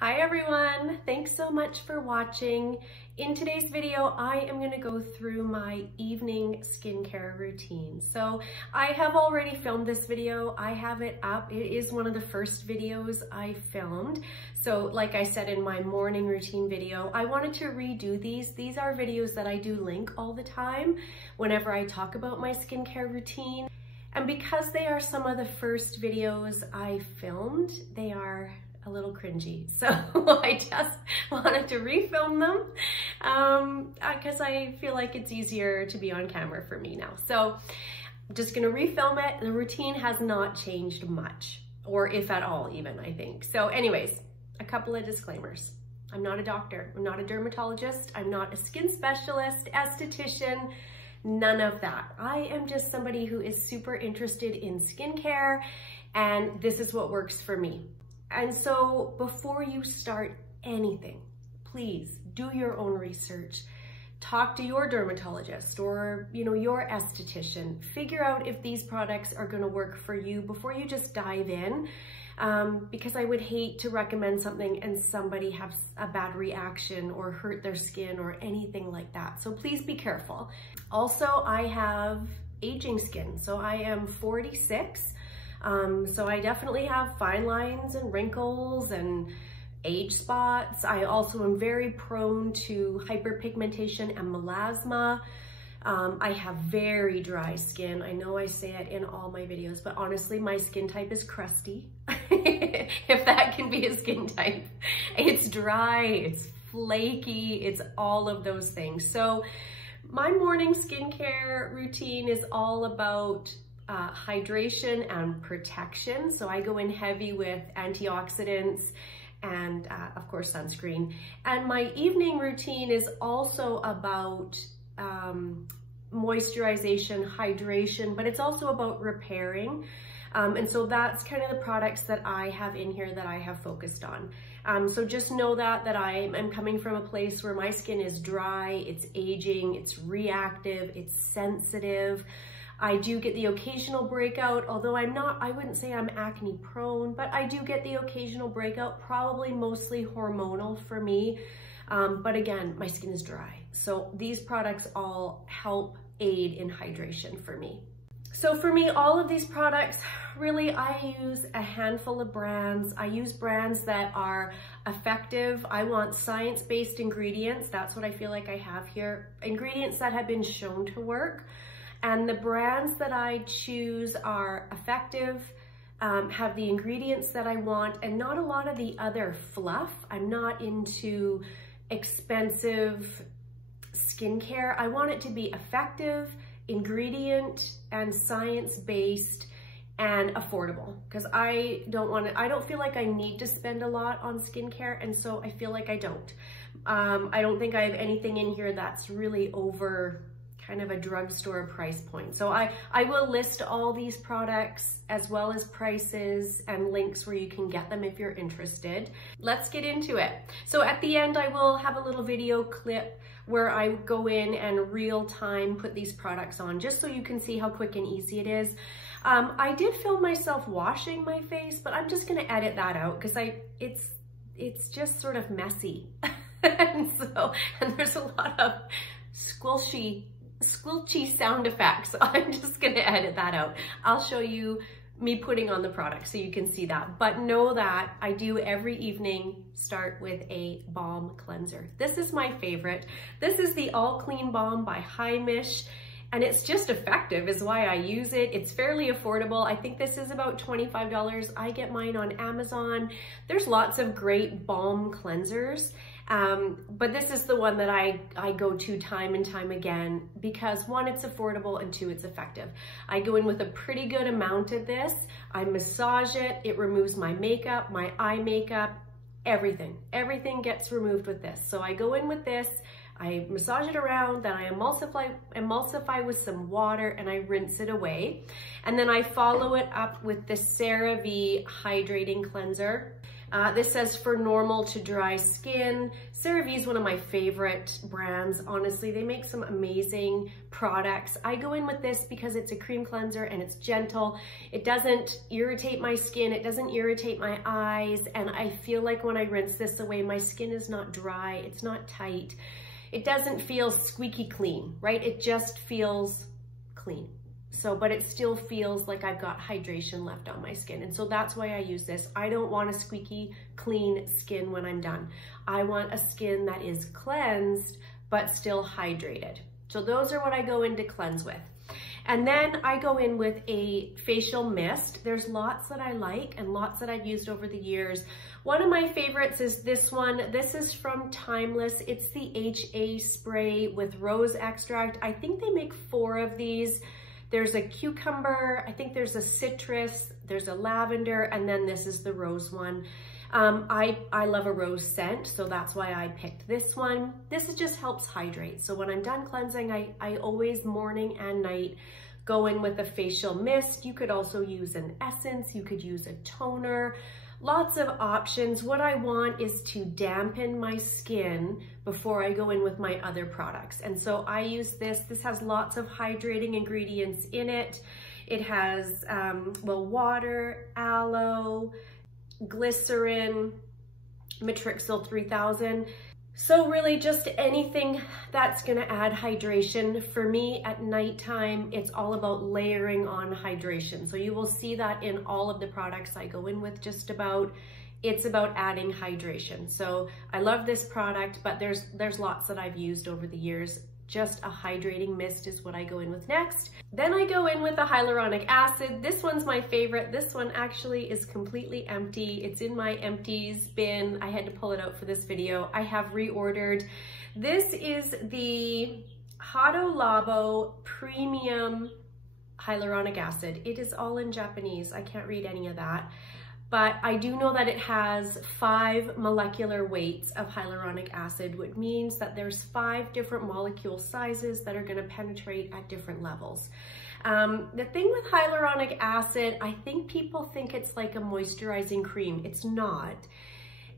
Hi everyone, thanks so much for watching. In today's video, I am going to go through my evening skincare routine. So I have already filmed this video. I have it up. It is one of the first videos I filmed. So like I said in my morning routine video, I wanted to redo these. These are videos that I do link all the time whenever I talk about my skincare routine. And because they are some of the first videos I filmed, they are a little cringy. So I just wanted to refilm them because I feel like it's easier to be on camera for me now. So I'm just gonna refilm it. The routine has not changed much, or if at all even, I think. So anyways, a couple of disclaimers. I'm not a doctor, I'm not a dermatologist, I'm not a skin specialist, esthetician, none of that. I am just somebody who is super interested in skincare, and this is what works for me. And so before you start anything, please do your own research. Talk to your dermatologist or your esthetician. Figure out if these products are going to work for you before you just dive in, because I would hate to recommend something and somebody has a bad reaction or hurt their skin or anything like that. So please be careful. Also, I have aging skin. So I am 46. So I definitely have fine lines and wrinkles and age spots. I also am very prone to hyperpigmentation and melasma. I have very dry skin. I know I say it in all my videos, but honestly, my skin type is crusty, if that can be a skin type. It's dry, it's flaky, it's all of those things. So my morning skincare routine is all about hydration and protection. So I go in heavy with antioxidants and of course sunscreen. And my evening routine is also about moisturization, hydration, but it's also about repairing. And so that's kind of the products that I have in here that I have focused on. So just know that I am coming from a place where my skin is dry, it's aging, it's reactive, it's sensitive. I do get the occasional breakout, although I wouldn't say I'm acne prone, but I do get the occasional breakout, probably mostly hormonal for me. But again, my skin is dry. So these products all help aid in hydration for me. So for me, all of these products, really, I use a handful of brands. I use brands that are effective. I want science-based ingredients. That's what I feel like I have here. Ingredients that have been shown to work. And the brands that I choose are effective, have the ingredients that I want, and not a lot of the other fluff. I'm not into expensive skincare. I want it to be effective, ingredient, and science-based and affordable, because I don't feel like I need to spend a lot on skincare, and so I feel like I don't. I don't think I have anything in here that's really over kind of a drugstore price point. So I will list all these products as well as prices and links where you can get them if you're interested. Let's get into it. So at the end, I will have a little video clip where I go in and real time put these products on, just so you can see how quick and easy it is. I did film myself washing my face, but I'm just gonna edit that out because it's just sort of messy. and there's a lot of squelchy sound effects. So I'm just gonna edit that out. I'll show you me putting on the product so you can see that. But know that I do every evening start with a balm cleanser. This is my favorite. This is the All Clean Balm by Heimish, and it's just effective is why I use it. It's fairly affordable. I think this is about $25. I get mine on Amazon. There's lots of great balm cleansers. But this is the one that I go to time and time again because one, it's affordable, and two, it's effective. I go in with a pretty good amount of this. I massage it. It removes my makeup, my eye makeup, everything. Everything gets removed with this. So I go in with this, I massage it around, then I emulsify with some water, and I rinse it away. And then I follow it up with the Cerave Hydrating Cleanser. This says for normal to dry skin. Cerave is one of my favorite brands. Honestly, they make some amazing products. I go in with this because it's a cream cleanser and it's gentle. It doesn't irritate my skin. It doesn't irritate my eyes. And I feel like when I rinse this away, my skin is not dry. It's not tight. It doesn't feel squeaky clean, right? It just feels clean. So, but it still feels like I've got hydration left on my skin. And so that's why I use this. I don't want a squeaky clean skin when I'm done. I want a skin that is cleansed, but still hydrated. So those are what I go in to cleanse with. And then I go in with a facial mist. There's lots that I like and lots that I've used over the years. One of my favorites is this one. This is from Timeless. It's the HA spray with rose extract. I think they make 4 of these. There's a cucumber, I think there's a citrus, there's a lavender, and then this is the rose one. I love a rose scent, so that's why I picked this one. This just helps hydrate. So when I'm done cleansing, I always morning and night go in with a facial mist. You could also use an essence, you could use a toner. Lots of options. What I want is to dampen my skin before I go in with my other products. And so I use this. This has lots of hydrating ingredients in it. It has, well, water, aloe, glycerin, Matrixyl 3000. So really just anything that's gonna add hydration. For me at nighttime, it's all about layering on hydration. So you will see that in all of the products I go in with just about. It's about adding hydration. So I love this product, but there's lots that I've used over the years. Just a hydrating mist is what I go in with next. Then I go in with the hyaluronic acid. This one's my favorite. This one actually is completely empty. It's in my empties bin. I had to pull it out for this video. I have reordered. This is the Hado Labo Premium Hyaluronic Acid. It is all in Japanese. I can't read any of that. But I do know that it has 5 molecular weights of hyaluronic acid, which means that there's 5 different molecule sizes that are gonna penetrate at different levels. The thing with hyaluronic acid, I think people think it's like a moisturizing cream. It's not.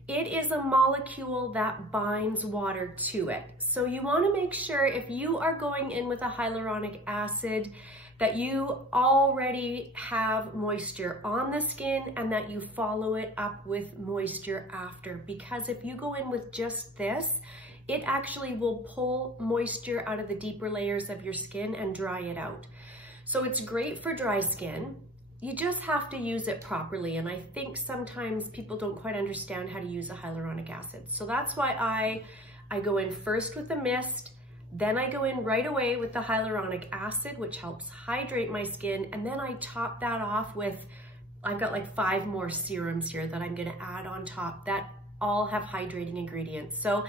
It is a molecule that binds water to it. So you wanna make sure if you are going in with a hyaluronic acid that you already have moisture on the skin and that you follow it up with moisture after. Because if you go in with just this, it actually will pull moisture out of the deeper layers of your skin and dry it out. So it's great for dry skin. You just have to use it properly. And I think sometimes people don't quite understand how to use a hyaluronic acid. So that's why I go in first with the mist. Then I go in right away with the hyaluronic acid, which helps hydrate my skin. And then I top that off with, I've got like 5 more serums here that I'm gonna add on top that all have hydrating ingredients. So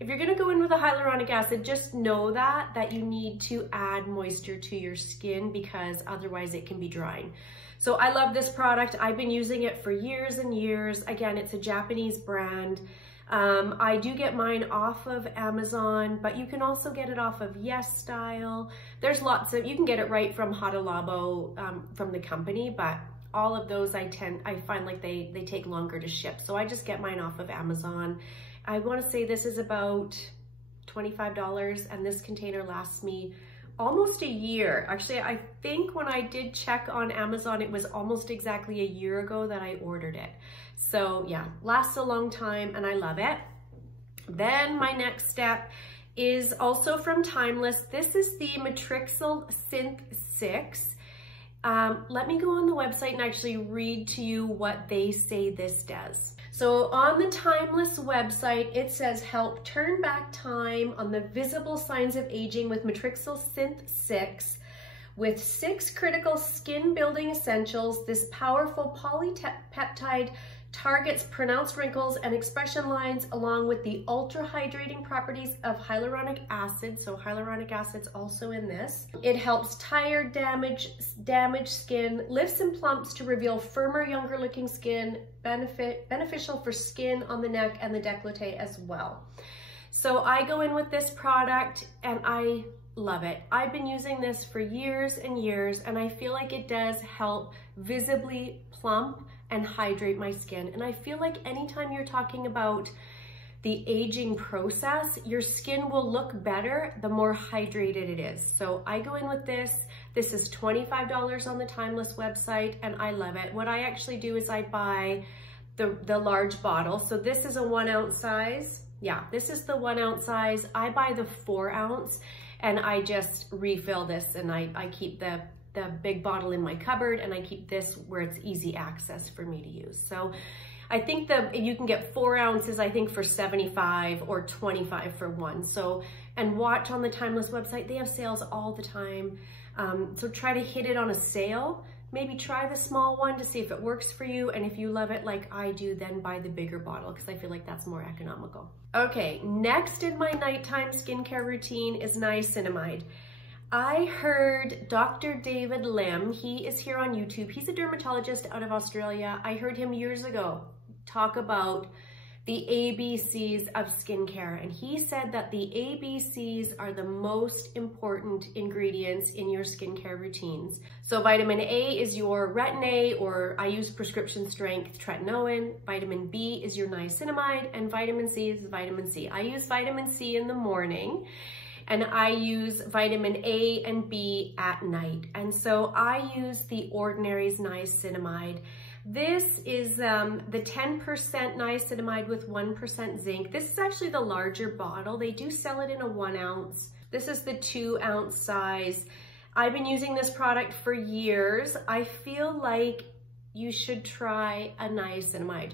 if you're gonna go in with a hyaluronic acid, just know that you need to add moisture to your skin because otherwise it can be drying. So I love this product. I've been using it for years and years. Again, it's a Japanese brand. I do get mine off of Amazon, but you can also get it off of Yes Style. There's lots of, you can get it right from Hado Labo, from the company, but all of those I find like they take longer to ship. So I just get mine off of Amazon. I want to say this is about $25 and this container lasts me almost a year. Actually, I think when I did check on Amazon, it was almost exactly a year ago that I ordered it. So yeah, lasts a long time and I love it. Then my next step is also from Timeless. This is the Matrixyl Synth6. Let me go on the website and actually read to you what they say this does. So on the Timeless website, it says, help turn back time on the visible signs of aging with Matrixyl Synth6. With 6 critical skin building essentials, this powerful polypeptide targets pronounced wrinkles and expression lines along with the ultra hydrating properties of hyaluronic acid. So hyaluronic acid's also in this. It helps tired, damaged skin, lifts and plumps to reveal firmer, younger looking skin, beneficial for skin on the neck and the décolleté as well. So I go in with this product and I love it. I've been using this for years and years and I feel like it does help visibly plump and hydrate my skin. And I feel like anytime you're talking about the aging process, your skin will look better the more hydrated it is. So I go in with this. This is $25 on the Timeless website, and I love it. What I actually do is I buy the large bottle. So this is a 1 ounce size. Yeah, this is the 1 ounce size. I buy the 4 ounce, and I just refill this, and I keep the big bottle in my cupboard, and I keep this where it's easy access for me to use. So I think you can get 4 ounces, I think, for $75 or $25 for one. So, and watch on the Timeless website, they have sales all the time. So try to hit it on a sale. Maybe try the small one to see if it works for you. And if you love it like I do, then buy the bigger bottle, because I feel like that's more economical. Okay, next in my nighttime skincare routine is niacinamide. I heard Dr. David Lim, he is here on YouTube. He's a dermatologist out of Australia. I heard him years ago talk about the ABCs of skincare. And he said that the ABCs are the most important ingredients in your skincare routines. So vitamin A is your Retin A, or I use prescription strength tretinoin. Vitamin B is your niacinamide, and vitamin C is vitamin C. I use vitamin C in the morning, and I use vitamin A and B at night. And so I use the Ordinary's niacinamide. This is the 10% niacinamide with 1% zinc. This is actually the larger bottle. They do sell it in a 1 ounce. This is the 2 ounce size. I've been using this product for years. I feel like you should try a niacinamide.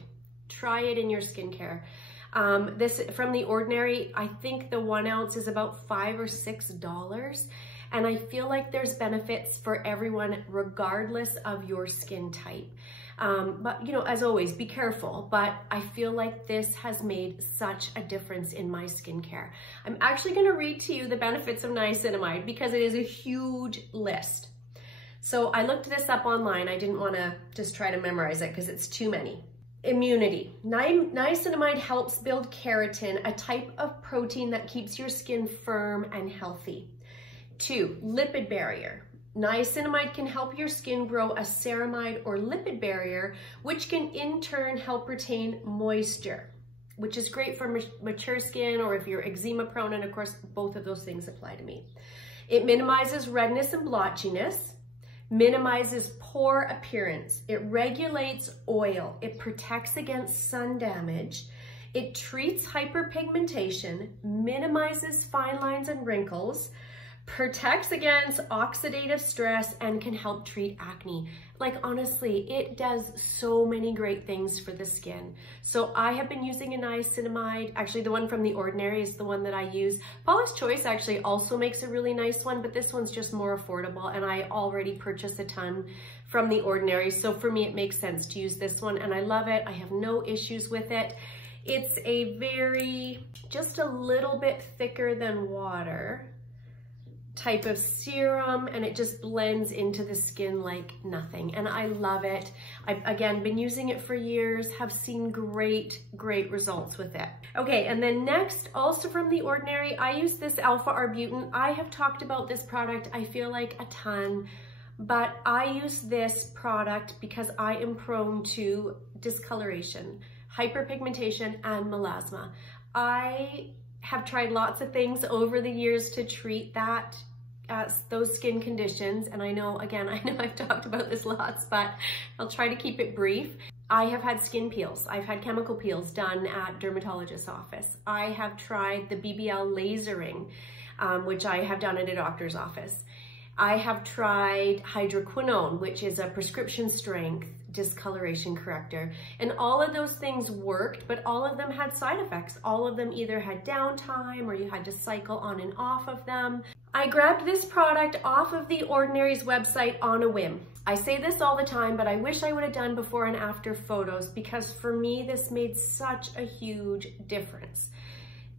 Try it in your skincare. This from the Ordinary, I think the 1 ounce is about $5 or $6. And I feel like there's benefits for everyone regardless of your skin type. But you know, as always, be careful, but I feel like this has made such a difference in my skincare. I'm actually gonna read to you the benefits of niacinamide because it is a huge list. So I looked this up online. I didn't wanna just try to memorize it because it's too many. Immunity. Niacinamide helps build keratin, a type of protein that keeps your skin firm and healthy. 2, lipid barrier. Niacinamide can help your skin grow a ceramide or lipid barrier, which can in turn help retain moisture, which is great for mature skin or if you're eczema prone, and of course, both of those things apply to me. It minimizes redness and blotchiness, minimizes pore appearance. It regulates oil. It protects against sun damage. It treats hyperpigmentation, minimizes fine lines and wrinkles, protects against oxidative stress, and can help treat acne. Like honestly, it does so many great things for the skin. So I have been using a niacinamide. Actually, the one from the Ordinary is the one that I use. Paula's Choice actually also makes a really nice one, but this one's just more affordable, and I already purchased a ton from the Ordinary. So for me, it makes sense to use this one, and I love it. I have no issues with it. It's a just a little bit thicker than water type of serum, and it just blends into the skin like nothing, and I love it. I've again been using it for years, have seen great results with it. Okay, and then next, also from the Ordinary, I use this alpha arbutin. I have talked about this product, I feel like a ton, but I use this product because I am prone to discoloration, hyperpigmentation, and melasma. I have tried lots of things over the years to treat those skin conditions. And I know I've talked about this lots, but I'll try to keep it brief. I have had skin peels. I've had chemical peels done at dermatologist's office. I have tried the BBL lasering, which I have done at a doctor's office. I have tried hydroquinone, which is a prescription strength discoloration corrector. And all of those things worked, but all of them had side effects. All of them either had downtime or you had to cycle on and off of them. I grabbed this product off of the Ordinary's website on a whim. I say this all the time, but I wish I would have done before and after photos because for me, this made such a huge difference.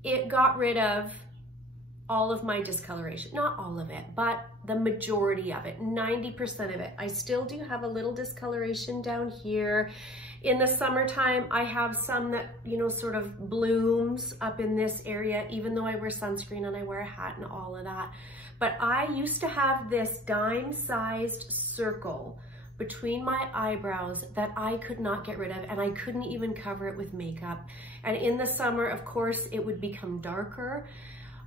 It got rid of all of my discoloration, not all of it, but the majority of it, 90% of it. I still do have a little discoloration down here. In the summertime, I have some that, you know, sort of blooms up in this area, even though I wear sunscreen and I wear a hat and all of that. But I used to have this dime-sized circle between my eyebrows that I could not get rid of, and I couldn't even cover it with makeup. And in the summer, of course, it would become darker.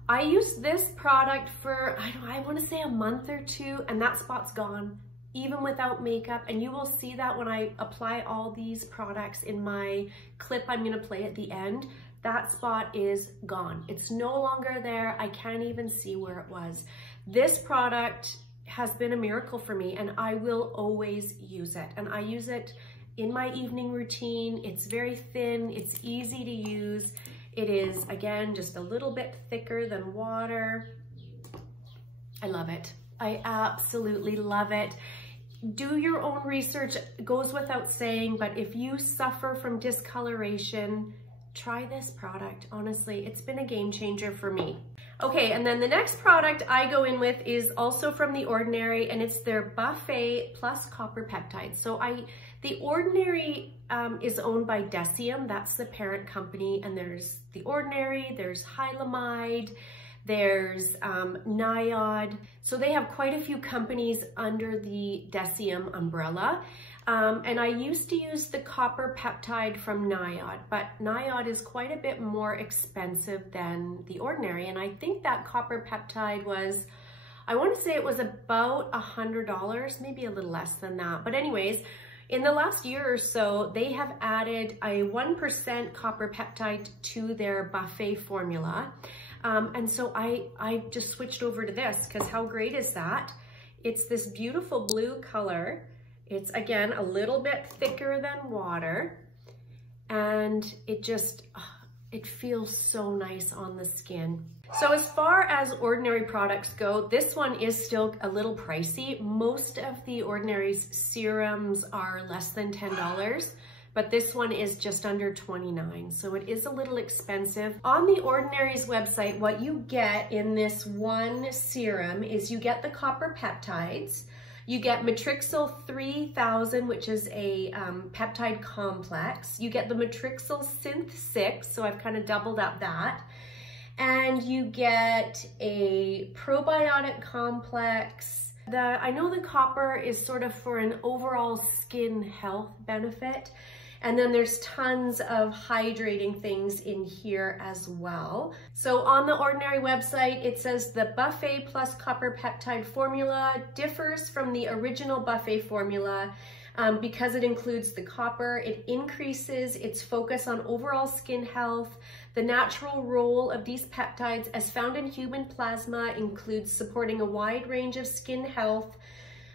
I used this product for, I want to say a month or two, and that spot's gone, even without makeup. And you will see that when I apply all these products in my clip I'm gonna play at the end. That spot is gone. It's no longer there. I can't even see where it was. This product has been a miracle for me, and I will always use it. And I use it in my evening routine. It's very thin, it's easy to use. It is, again, just a little bit thicker than water. I love it. I absolutely love it. Do your own research, it goes without saying, but if you suffer from discoloration, try this product. Honestly, it's been a game changer for me. Okay, and then the next product I go in with is also from The Ordinary, and it's their Buffett plus copper peptides. So The Ordinary is owned by Decium, that's the parent company, and there's The Ordinary, there's Hyaluronic, there's Niacinamide. So they have quite a few companies under the Decium umbrella. And I used to use the copper peptide from Niacinamide, but Niacinamide is quite a bit more expensive than The Ordinary. And I think that copper peptide was, I want to say it was about $100, maybe a little less than that. But anyways, in the last year or so, they have added a 1% copper peptide to their Buffett formula. And so I just switched over to this, because how great is that? It's this beautiful blue color. It's, again, a little bit thicker than water, and it feels so nice on the skin. So as far as Ordinary products go, this one is still a little pricey. Most of The Ordinary's serums are less than $10, but this one is just under $29, so it is a little expensive. On The Ordinary's website, what you get in this one serum is you get the copper peptides, you get Matrixyl 3000, which is a peptide complex. You get the Matrixyl Synth6, so I've kind of doubled up that. And you get a probiotic complex. I know the copper is sort of for an overall skin health benefit. And then there's tons of hydrating things in here as well. So on the Ordinary website, it says the Buffett plus copper peptide formula differs from the original Buffett formula because it includes the copper. It increases its focus on overall skin health. The natural role of these peptides as found in human plasma includes supporting a wide range of skin health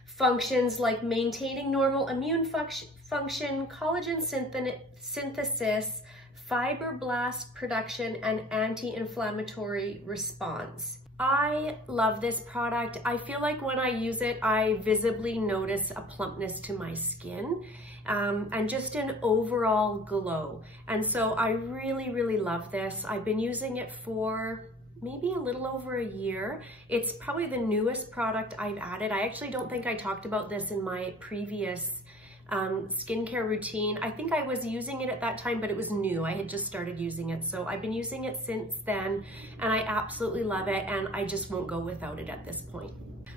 functions like maintaining normal immune function, collagen synthesis, fibroblast production, and anti-inflammatory response. I love this product. I feel like when I use it, I visibly notice a plumpness to my skin and just an overall glow. And so I really, really love this. I've been using it for maybe a little over a year. It's probably the newest product I've added. I actually don't think I talked about this in my previous skincare routine. I think I was using it at that time, but it was new. I had just started using it. So I've been using it since then, and I absolutely love it, and I just won't go without it at this point.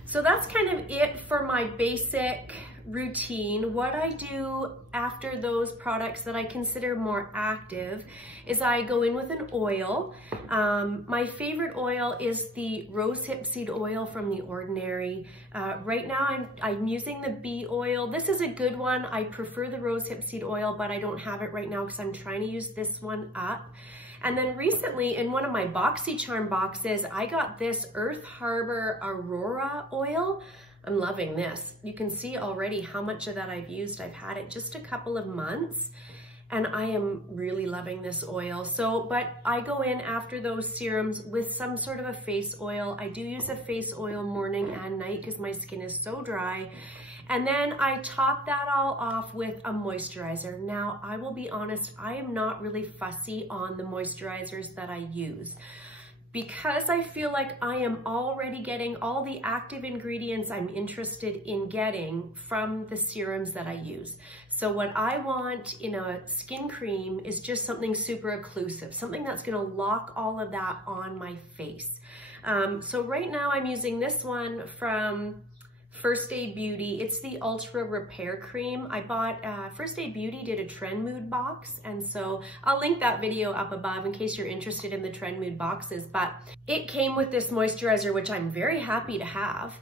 So that's kind of it for my basic routine. What I do after those products that I consider more active is I go in with an oil. My favorite oil is the rosehip seed oil from The Ordinary. Right now I'm using the bee oil. This is a good one. I prefer the rosehip seed oil, but I don't have it right now because I'm trying to use this one up. And then recently in one of my BoxyCharm boxes, I got this Earth Harbor Aurora oil. I'm loving this. You can see already how much of that I've used. I've had it just a couple of months, and I am really loving this oil. So, but I go in after those serums with some sort of a face oil. I do use a face oil morning and night because my skin is so dry. And then I top that all off with a moisturizer. Now, I will be honest, I am not really fussy on the moisturizers that I use, because I feel like I am already getting all the active ingredients I'm interested in getting from the serums that I use. So what I want in a skin cream is just something super occlusive, something that's gonna lock all of that on my face. So right now I'm using this one from First Aid Beauty. It's the Ultra Repair Cream. I bought, First Aid Beauty did a Trend Mood box, and so I'll link that video up above in case you're interested in the Trend Mood boxes, but it came with this moisturizer, which I'm very happy to have.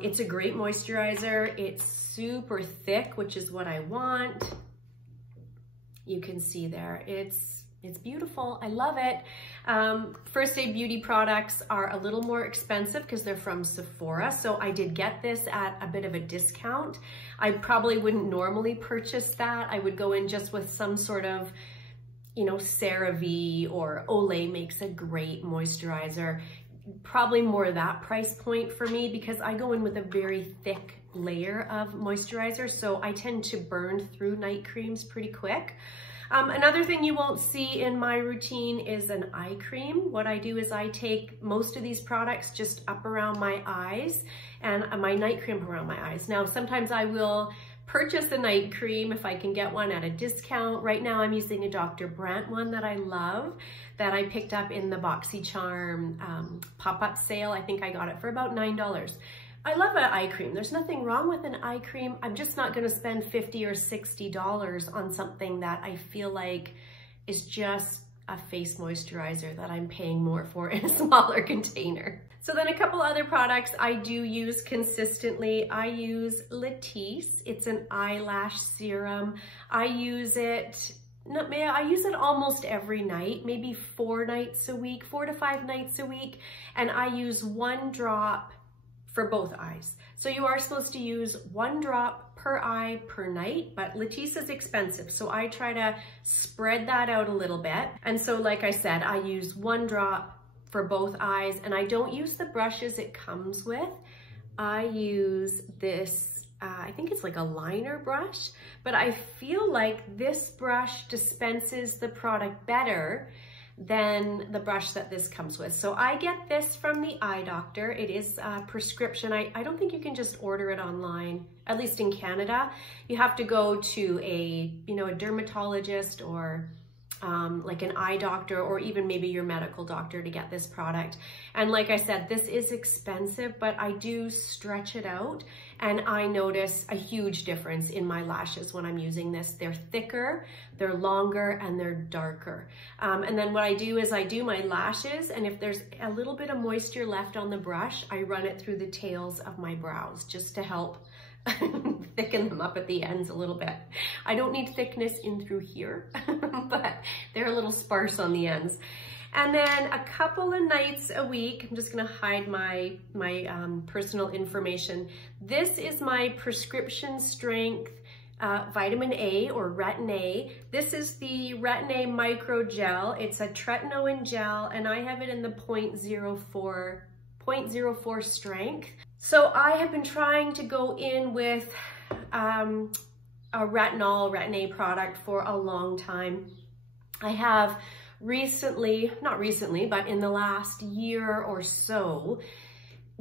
It's a great moisturizer. It's super thick, which is what I want. You can see there, it's beautiful. I love it. First Aid Beauty products are a little more expensive because they're from Sephora. So I did get this at a bit of a discount. I probably wouldn't normally purchase that. I would go in just with some sort of, you know, Cerave or Olay makes a great moisturizer. Probably more that price point for me because I go in with a very thick layer of moisturizer. So I tend to burn through night creams pretty quick. Another thing you won't see in my routine is an eye cream. What I do is I take most of these products just up around my eyes and my night cream around my eyes. Now, sometimes I will purchase a night cream if I can get one at a discount. Right now I'm using a Dr. Brandt one that I love that I picked up in the BoxyCharm pop-up sale. I think I got it for about $9. I love an eye cream. There's nothing wrong with an eye cream. I'm just not gonna spend $50 or $60 on something that I feel like is just a face moisturizer that I'm paying more for in a smaller container. So then a couple other products I do use consistently. I use Latisse. It's an eyelash serum. I use it almost every night, maybe 4 nights a week, 4 to 5 nights a week. And I use 1 drop for both eyes. So you are supposed to use 1 drop per eye per night, but Latisse is expensive. So I try to spread that out a little bit. And so like I said, I use 1 drop for both eyes, and I don't use the brushes it comes with. I use this, I think it's like a liner brush, but I feel like this brush dispenses the product better than the brush that this comes with. So I get this from the eye doctor. It is a prescription. I don't think you can just order it online, at least in Canada. You have to go to a dermatologist or like an eye doctor, or even maybe your medical doctor to get this product. And like I said, this is expensive, but I do stretch it out and I notice a huge difference in my lashes when I'm using this. They're thicker, they're longer, and they're darker. And then what I do is I do my lashes, and if there's a little bit of moisture left on the brush, I run it through the tails of my brows just to help thicken them up at the ends a little bit. I don't need thickness in through here, but they're a little sparse on the ends. And then a couple of nights a week, I'm just gonna hide my personal information. This is my prescription strength vitamin A or Retin A. This is the Retin A micro gel. It's a tretinoin gel, and I have it in the 0.04 strength. So I have been trying to go in with a Retin A product for a long time. I have not recently, but in the last year or so,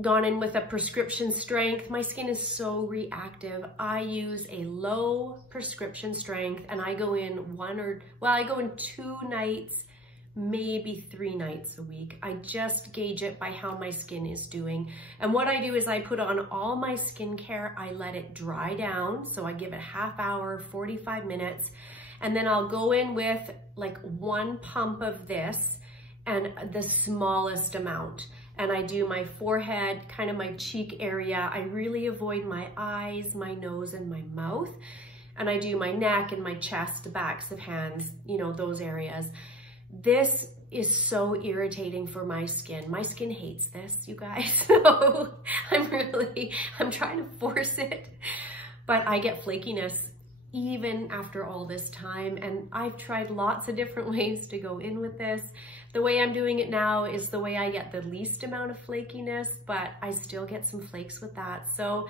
gone in with a prescription strength. My skin is so reactive. I use a low prescription strength, and I go in I go in 2 nights, maybe 3 nights a week. I just gauge it by how my skin is doing. And what I do is I put on all my skincare, I let it dry down. So I give it ½ hour, 45 minutes, and then I'll go in with like 1 pump of this and the smallest amount. And I do my forehead, kind of my cheek area. I really avoid my eyes, my nose, and my mouth. And I do my neck and my chest, the backs of hands, those areas. This is so irritating for my skin. My skin hates this, you guys. So I'm trying to force it, but I get flakiness even after all this time. And I've tried lots of different ways to go in with this. The way I'm doing it now is the way I get the least amount of flakiness, but I still get some flakes with that. So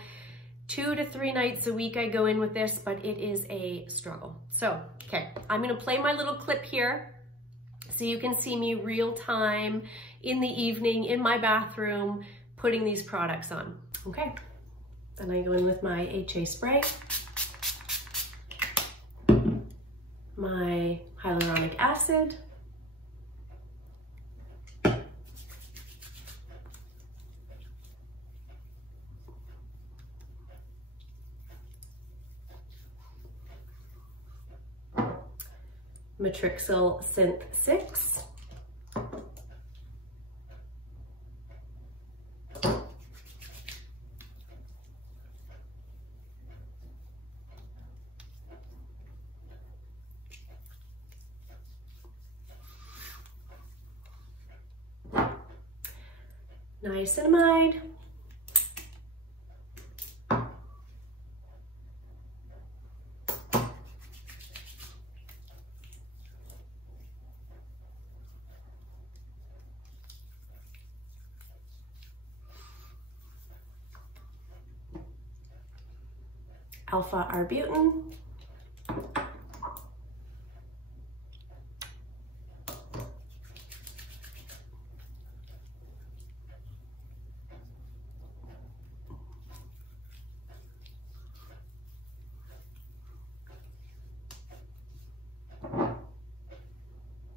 2 to 3 nights a week I go in with this, but it is a struggle. So, okay, I'm gonna play my little clip here so you can see me real time in the evening in my bathroom putting these products on. Okay, and I go in with my HA spray, my hyaluronic acid, Matrixyl Synth6. Niacinamide. Alpha Arbutin.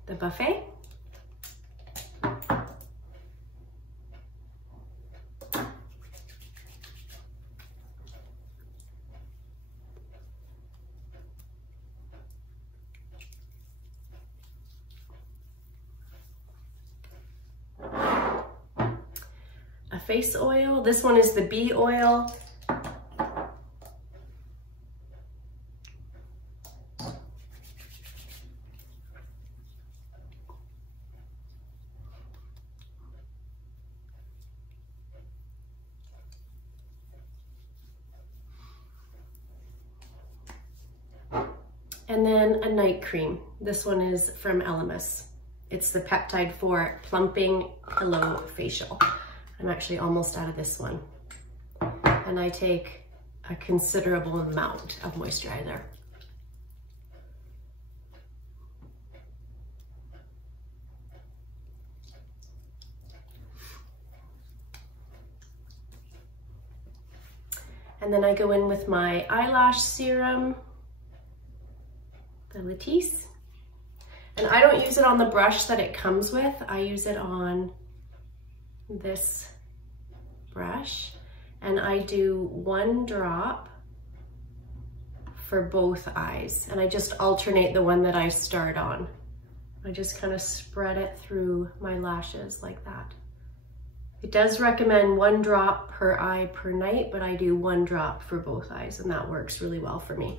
The Buffett. A face oil. This one is the bee oil. And then a night cream. This one is from Eyelash. It's the peptide for plumping pillow facial. I'm actually almost out of this one. And I take a considerable amount of moisturizer. And then I go in with my Eyelash Serum, the Latisse. And I don't use it on the brush that it comes with. I use it on this brush. And I do 1 drop for both eyes. And I just alternate the one that I start on. I just kind of spread it through my lashes like that. It does recommend 1 drop per eye per night, but I do 1 drop for both eyes, and that works really well for me.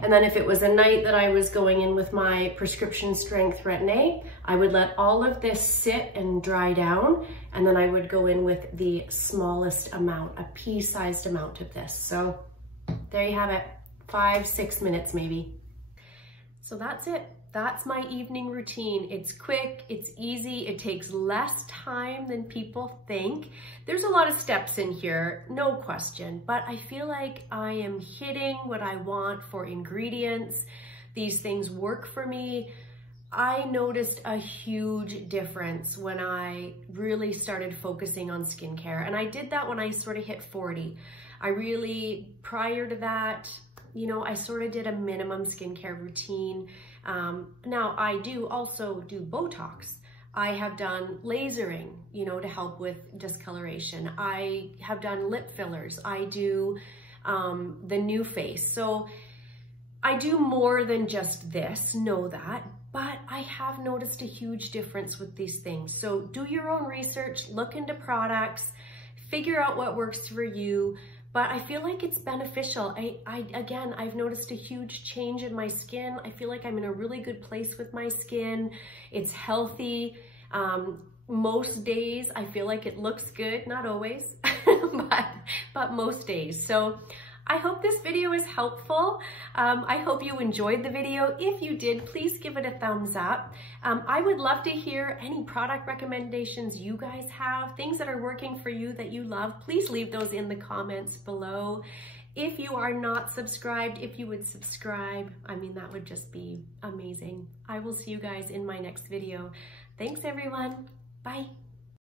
And then if it was a night that I was going in with my prescription strength Retin A, I would let all of this sit and dry down, and then I would go in with the smallest amount, a pea-sized amount of this. So there you have it, 5-6 minutes maybe. So that's it. That's my evening routine. It's quick, it's easy, it takes less time than people think. There's a lot of steps in here, no question, but I feel like I am hitting what I want for ingredients. These things work for me. I noticed a huge difference when I really started focusing on skincare, and I did that when I sort of hit 40. I really, prior to that, you know, I sort of did a minimum skincare routine. Now I do also do Botox. I have done lasering, you know, to help with discoloration. I have done lip fillers. I do the new face. So I do more than just this, know that, but I have noticed a huge difference with these things. So do your own research, look into products, figure out what works for you. But I feel like it's beneficial. Again, I've noticed a huge change in my skin. I feel like I'm in a really good place with my skin. It's healthy. Most days I feel like it looks good, not always, but most days. So I hope this video is helpful. I hope you enjoyed the video. If you did, please give it a thumbs up. I would love to hear any product recommendations you guys have, things that are working for you that you love. Please leave those in the comments below. If you are not subscribed, if you would subscribe, I mean, that would just be amazing. I will see you guys in my next video. Thanks everyone. Bye.